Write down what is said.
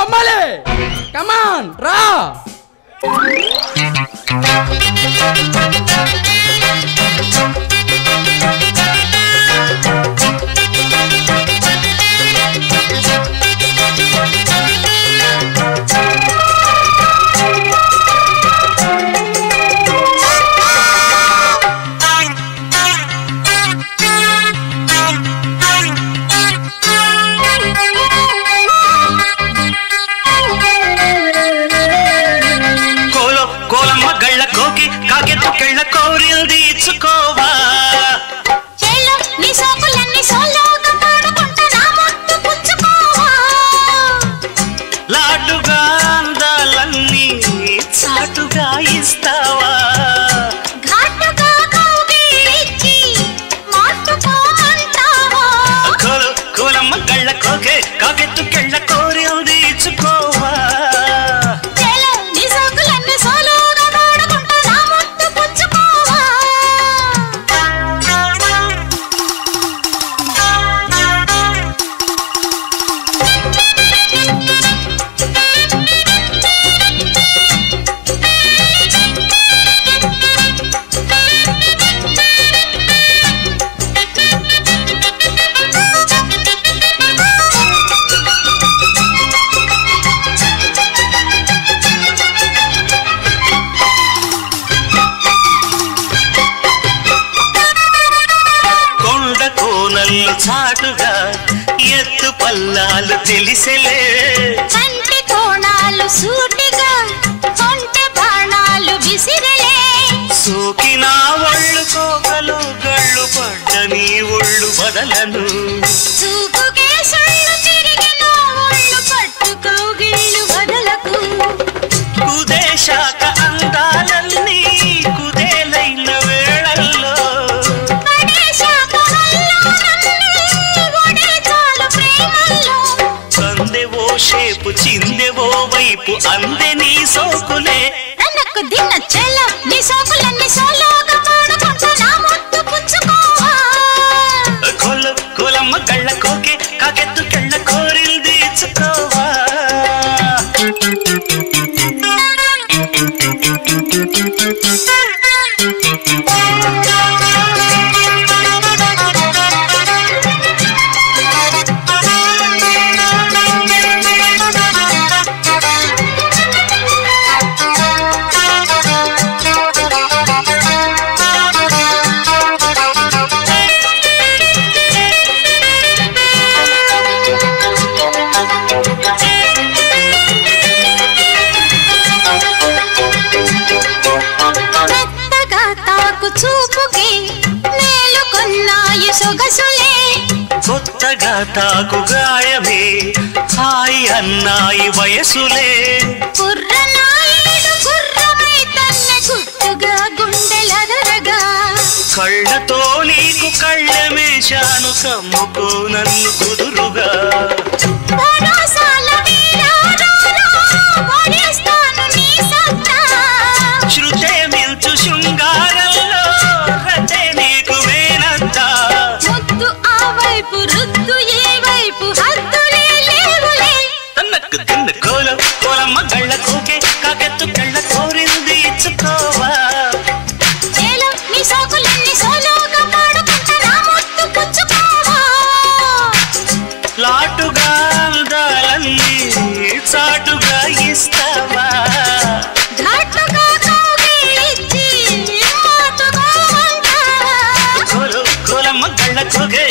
బొమ్మాలి కమాన్ రా. చాటుగా ఎత్తు పల్లాలు తెలిసెలే కంటి కోణాలు సూటిగా కొంటె బాణాలు విసిరలే సోకిన ఒళ్ళు కోకలు గళ్ళు పడ్డ నీ ఒళ్ళు బదలను చూపుకే సొళ్ళు తిరిగిన ఒళ్ళు పట్టుకో గిళ్ళు బదలకు కుదేశాక అందాలన్నీ కుదేలైన వేళల్లో సందెవో షేపు చిందెవో వైపు అందే నీ సోకులే నన్నకు దిన్న చెల్ల నీ సోకులన్నీ సోలోగా పాడుకుంటా నా ముద్దు పుచ్చుకోవా కొల్లు కొలమ్మ కళ్ళ కోకే కాకెత్తు కెళ్ళ కోరిల్ తీర్చుకోవా కొత్తగా తాకు గాయమే హాయి అన్నాయి వయసులే కుర్రనాయుడు గుర్రమై తన్నే గుట్టుగా గుండెలదరగా కళ్ళతో నీకు కళ్ళమేశాను కమ్ముకో నన్ను కుదురుగా శృతే మిల్చు శృంగారంలో రతే నీకు మేనంతా ముద్దు ఆ వైపు రుద్దు ఏ వైపు హద్దులే లేవులే తన్నకు తిన్న కోలం కోలమ్మ గళ్ళ కోకే కాకెత్తు కళ్ళ కోరింది ఇచ్చుకోవా ఏలో నీ సోకులన్నీ సోలోగా పాడుకుంటా నా ముద్దు పుచ్చుకోవా లాటుగా అందాలన్నీ చాటుగా ఇస్తావా ఘాటుగా కౌగిలించి మాటుగా అంటావా కోలమ్మ గళ్ళ కోకే